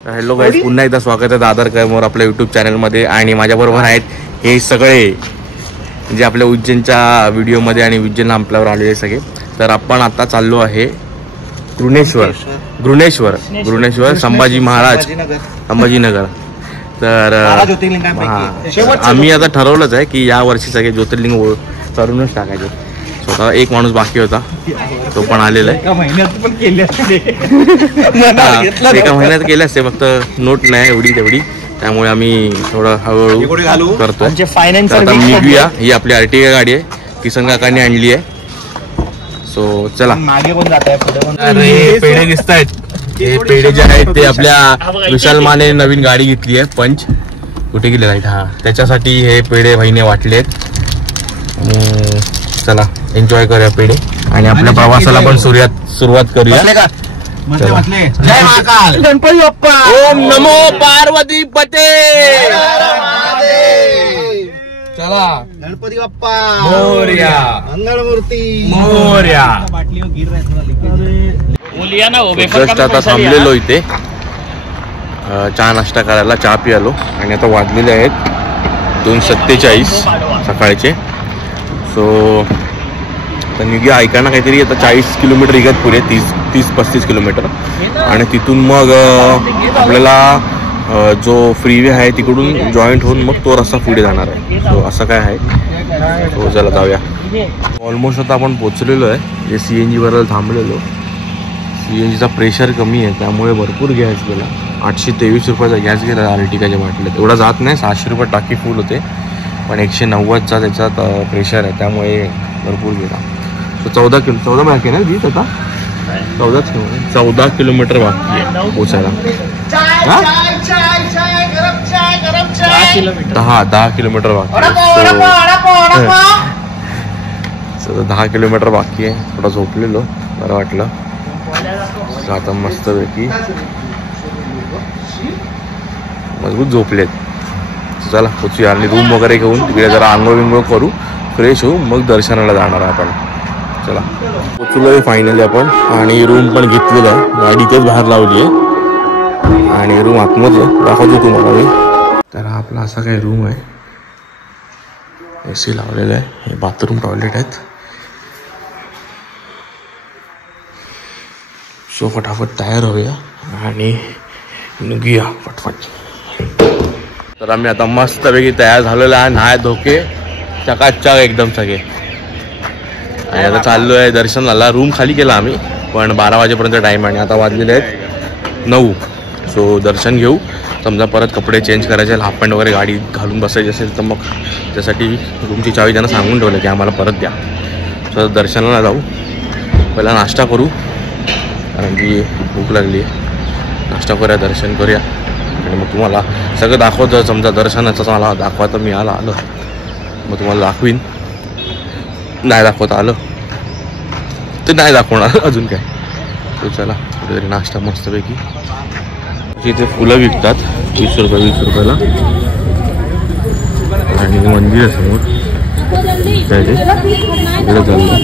Hello guys, पुन्हा एकदा स्वागत आहे दादर कैमोर आपल्या यूट्यूब चॅनलमध्ये. आणि माझ्याबरोबर आहेत हे सगळे जे आपल्या उज्जैनच्या व्हिडिओमध्ये आणि उज्जैनला आपल्यावर आलेले सगळे. तर आपण आता चाललो आहे घृणेश्वर संभाजी महाराज संभाजीनगर. तर आम्ही आता ठरवलंच आहे की या वर्षी सगळे ज्योतिर्लिंग करूनच टाकायचे. स्वतः एक माणूस बाकी होता, तो पण आलेला आहे. एका महिन्यात केले असते, फक्त नोट नाही एवढी तेवढी, त्यामुळे आम्ही थोडं हळूहळू करतो. आता निघूया. ही आपली आर्टिगा गाडी आहे, किसन काकांनी आणली आहे. सो चला. अरे पेढे दिसत आहेत. हे पेढे जे आहेत ते आपल्या विशाल माने नवीन गाडी घेतली आहे पंच. कुठे गेले नाहीत. हा, त्याच्यासाठी हे पेढे भाईने वाटले आहेत. चला एन्जॉय करूया पेढे आणि आपल्या प्रवासाला पण सुरुवात करूया. जय महाकाल, गणपती बाप्पा, ओम नमो पार्वती पते. चला गणपती बाप्पा मोरया, मंगळमूर्ती मोरया. जस्ट आता थांबलेलो इथे चहा नाश्ता करायला, चहा पियालो. आणि आता वाजलेले आहेत 2:47 सकाळचे. सो तर निघूया. ऐका ना काहीतरी आता 40 किलोमीटर इगत पुढे, 30-35 किलोमीटर. आणि तिथून मग आपल्याला जो फ्रीवे आहे तिकडून जॉईंट होऊन मग तो रस्ता पुढे जाणार आहे. सो असं काय आहे. तो चला जाऊया. ऑलमोस्ट आता आपण पोचलेलो आहे. जे CNG वर थांबलेलो. CNGचा प्रेशर कमी आहे, त्यामुळे भरपूर गॅस गेला. 823 रुपयाचा गॅस गेला आर्टिकाच्या बाटल्यात. एवढा जात नाही, 600 रुपये टाकी फुल होते, पण 190चा त्याच्यात प्रेशर आहे, त्यामुळे भरपूर गेला. सो 14 बाकी आहे ना जीत आता. 14 किलोमीटर बाकी आहे पोचायला. 10 किलोमीटर बाकी आहे. 10 किलोमीटर बाकी आहे. थोडा झोपलेलो, बरं वाटलं. आता मस्तपैकी मजबूत झोपलेत. चला पोचूया. आणि रूम वगैरे घेऊन तिकडे जरा आंघोळ विंघोळ करू, फ्रेश होऊ, मग दर्शनाला जाणार आहे आपण. चला पोचलो आहे फायनली आपण. आणि रूम पण घेतलेलं आहे, गाडी इथेच बाहेर लावली आहे. आणि रूम आतमध्ये दाखवतो तुम्हाला मी. तर हा आपला असा काही रूम आहे. AC लावलेला आहे. हे बाथरूम टॉयलेट आहेत. सो फटाफट तयार होऊया आणि निघूया फटफट. तर आम्ही आता मस्तपैकी तयार झालेलो आहे. नाय धोके चकाचक एकदम सगळे. आणि आता चाललो आहे दर्शनाला. रूम खाली केला आम्ही, पण 12 वाजेपर्यंत टाईम. आणि आता वाजलेले आहेत 9. सो दर्शन घेऊ. समजा परत कपडे चेंज करायचे, हाफ पॅन्ट वगैरे गाडी घालून बसायची असेल तर मग त्यासाठी रूमची चावी त्यांना सांगून ठेवलं की आम्हाला परत द्या. सो दर्शनाला जाऊ. पहिला नाश्ता करू, कारण की भूक लागली आहे. नाश्ता करूया, दर्शन करूया, आणि मग तुम्हाला सगळं दाखवतं. समजा दर्शनाचं मला दाखवा तर मी आलं मग तुम्हाला दाखवीन. नाही दाखवता आलं तर नाही दाखवणार अजून काय. तो चला कुठेतरी नाश्ता मस्तपैकी. इथे फुलं विकतात 20 रुपयाला. आणि मंदिर आहे समोर, तिकडे चाललं.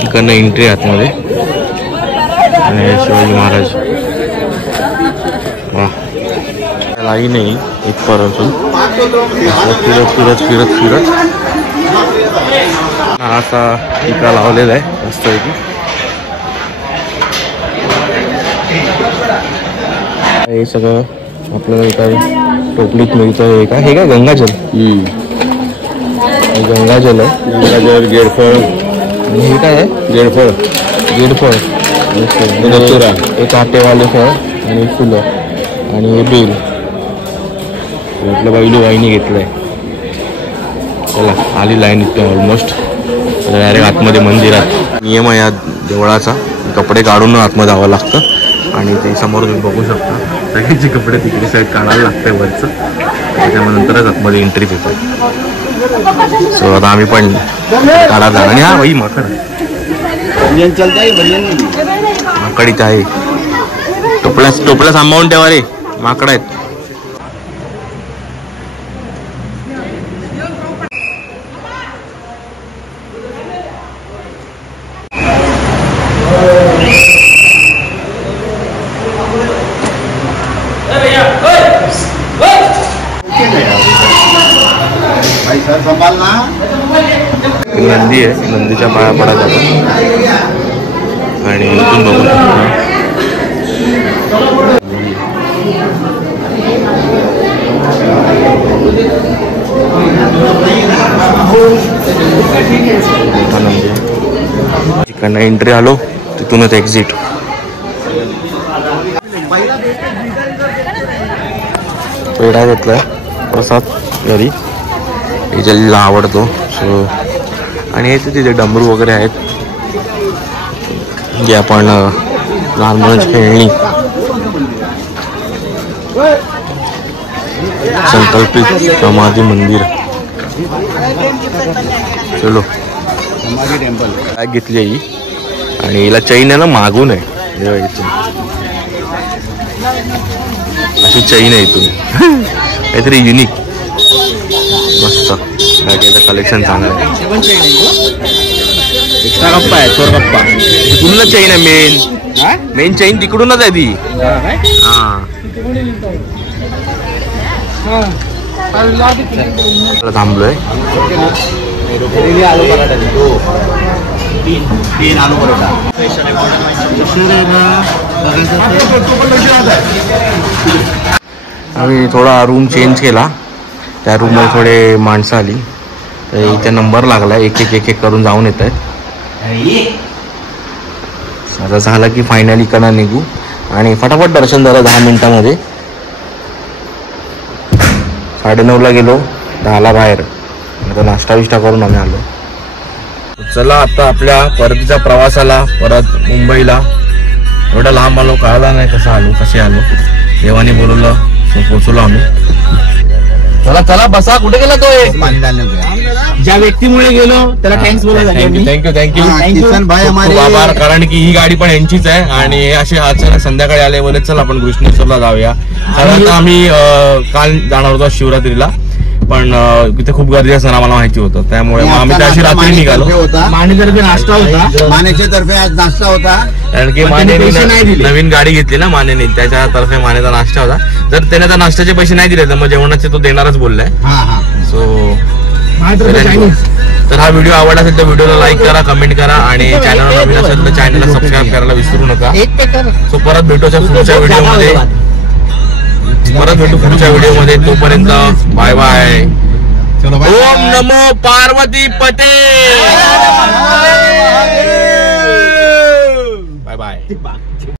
तिकडनं एंट्री आतमध्ये. आणि शिवाजी महाराज. वा, लाईन नाही इथपर्यंत. फिरत असा टीका लावलेला आहे मस्तपैकी. हे सगळं आपल्याला काय टोपलीत मिळतं. हे काय गंगाजल. गंगाजल आहे. गंगाजल, गेडफळ. आणि हे काय आहे? गेडफळ. एक आटेवाले फळ आणि फुलं आणि हे बेल. आपल्या बाईला वाईनी घेतलंय. चला आली लाईन इथे ऑलमोस्ट. डायरेक्ट आतमध्ये मंदिरात. नियम आहे या देवळाचा, कपडे काढून आतमध्ये जावं लागतं. आणि ते समोर तुम्ही बघू शकता सगळ्यांचे कपडे तिकडे साईड काढायला लागतंय वरचं, त्याच्यानंतरच आतमध्ये एंट्री घेतो. सो आता आम्ही पण काढा जाणार. आणि हा भाई माकड माकड आहे. टोपल्या सांभाळून ठेवा रे, माकड आहेत. नंदी आहे, नंदीच्या पाया पडत आपण आणि इथून बघू तिकडनं एंट्री आलो, तिथूनच एक्झिट. पेढा घेतलाय प्रसाद घरी, हिला आवडतो. सो आणि याचे तिथे डमरू वगैरे आहेत जे आपण लहान मुलांची खेळणी. संकल्पित समाधी मंदिर. चलो बॅग घेतली ही आणि हिला चैन आहे ना मागून आहे, अशी चैन आहे इथून काहीतरी युनिक मस्त. बॅगेचं कलेक्शन चांगलं आहे. गप्पा आहे चोर गप्पा, तिकडूनच चैन आहे. मेन चैन तिकडूनच आहे ती. हा थांबलोय. आम्ही थोडा रूम चेंज केला, त्या रूममध्ये थोडे माणसं आली तर इथे नंबर लागला, एक एक करून जाऊन येत आहेत. आता झालं की फायनली इकडनं निघू आणि फटाफट दर्शन झालं 10 मिनिटामध्ये. 9:30ला गेलो, 10ला बाहेर. आता नाश्ता विष्टा करून आम्ही आलो. चला आता आपल्या परतीच्या प्रवासाला, परत मुंबईला. एवढा लांब आलो, कळला नाही कसे आलो. देवाने बोलवलं पोचलो आम्ही. चला चला बसा. कुठे गेला तो? ज्या व्यक्तीमुळे गेलो त्याला थँक्स बोलायला. थँक्यू आभार, कारण की ही गाडी पण यांचीच आहे आणि असे अचानक संध्याकाळी आले, बोलले चल आपण कृष्णेश्वरला जाऊया. कारण आम्ही काल जाणार होतो शिवरात्रीला, पण तिथे खूप गर्दी असणार आम्हाला माहिती होतं, त्यामुळे आम्ही त्याशी रात्री निघालो. मानेतर्फे नाश्ता होता, मानेच्या तर्फे आज नाश्ता होता. कारण की मानेने नवीन गाडी घेतली ना मानेने, त्याच्यातर्फे मानेचा नाश्ता होता. जर त्याने त्या नाश्त्याचे पैसे नाही दिले तर मग जेवणाचे तो देणारच बोललाय. सो तर हा व्हिडिओ आवडला असेल तर व्हिडिओला लाईक करा, कमेंट करा आणि चॅनलला नवीन असेल तर चॅनलला सबस्क्राईब करायला विसरू नका. सो परत भेटूच्या पुढच्या व्हिडिओमध्ये. पुढच्या व्हिडिओमध्ये. तोपर्यंत बाय बाय. ओम नमो पार्वती पते. Bye bye.